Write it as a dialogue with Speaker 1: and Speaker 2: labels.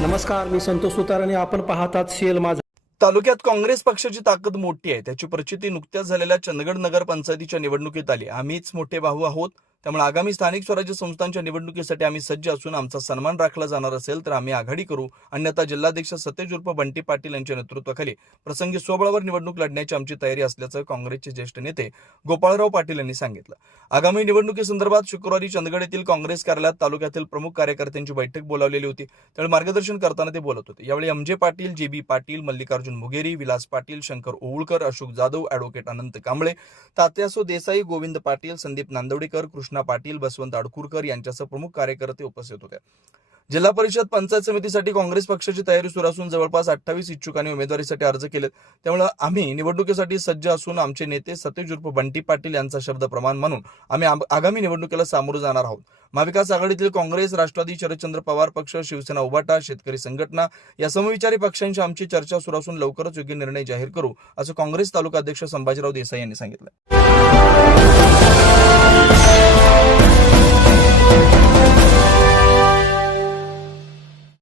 Speaker 1: नमस्कार मी संतोष सुतार आणि आपण पाहतात सीएल माझा.
Speaker 2: तालुक्यात काँग्रेस पक्षाची ताकद मोठी आहे. त्याची प्रचिती नुकत्याच झालेल्या चंदगड नगर पंचायतीच्या निवडणुकीत आली. आम्हीच मोठे भाऊ आहोत. त्यामुळे आगामी स्थानिक स्वराज्य संस्थांच्या निवडणुकीसाठी आम्ही सज्ज असून आमचा सन्मान राखला जाणार असेल तर आम्ही आघाडी करू. अन्यथा जिल्हाध्यक्ष सतेज उर्फ बंटी पाटील यांच्या नेतृत्वाखाली प्रसंगी स्वबळावर निवडणूक लढण्याची आमची तयारी असल्याचं काँग्रेसचे ज्येष्ठ नेते गोपाळराव पाटील यांनी सांगितलं. आगामी निवडणुकीसंदर्भात शुक्रवारी चंदगड येथील काँग्रेस कार्यालयात तालुक्यातील प्रमुख कार्यकर्त्यांची बैठक बोलावलेली होती. त्यावेळी मार्गदर्शन करताना ते बोलत होते. यावेळी M J Patil J B Patil Mallikarjun Mugeri Vilas Patil Shankar Owalkar Ashok Jadhav advocate Anant Kamble Tatyaso Desai Govind Patil Sandeep Nandwadekar Krishna Patil Basavant Adkurkar यांच्यासह प्रमुख कार्यकर्ते उपस्थित होते. जिल्हा परिषद पंचायत समितीसाठी काँग्रेस पक्षाची तयारी सुरू असून जवळपास अठ्ठावीस इच्छुकांनी उमेदवारीसाठी अर्ज केलेत. त्यामुळे आम्ही निवडणुकीसाठी सज्ज असून आमचे नेते सतीश उर्फ बंटी पाटील यांचा शब्द प्रमाण म्हणून आम्ही आगामी निवडणुकीला सामोरं जाणार आहोत. महाविकास आघाडीतील काँग्रेस राष्ट्रवादी शरदचंद्र पवार पक्ष शिवसेना उभाटा शेतकरी संघटना या समविचारी पक्षांशी आमची चर्चा सुरू असून लवकरच योग्य निर्णय जाहीर करू असं काँग्रेस तालुका अध्यक्ष संभाजीराव देसाई यांनी सांगितलं.